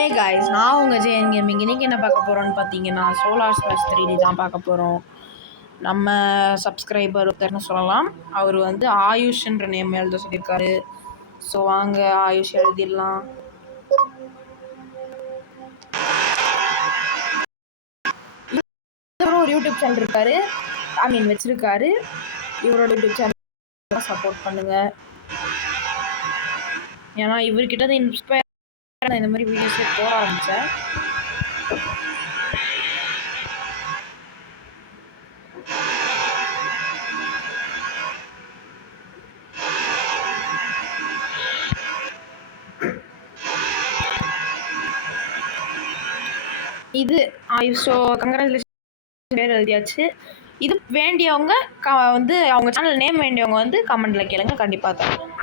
ஏ guys, நான் உங்கள் JN gaming. இன்றைக்கி என்ன பார்க்க போகிறோன்னு பார்த்தீங்கன்னா, சோலார் ஸ்பேஸ் 3D தான் பார்க்க போகிறோம். நம்ம சப்ஸ்கிரைபர் ஒருத்தர்னு சொல்லலாம். அவர் வந்து ஆயுஷ்ன்ற நேம் எழுத சொல்லியிருக்காரு. ஸோ வாங்க ஆயுஷ் எழுதிடலாம். ஒரு யூடியூப் சேனல் இருக்காரு, வச்சிருக்காரு. இவரோட யூடியூப் சேனல் சப்போர்ட் பண்ணுங்கள். ஏன்னா இவர்கிட்ட தான் இன்ஸ்பயர் இந்த மாதிரி வீடியோஸே போட ஆரம்பித்தேன். இது ஸோ கங்க்ராச்சுலேஷன் பேர் எழுதியாச்சு. இது வேண்டியவங்க வந்து அவங்க சேனல் நேம் வேண்டியவங்க வந்து கமெண்ட்டில் கேளுங்க, கண்டிப்பாக தரும்.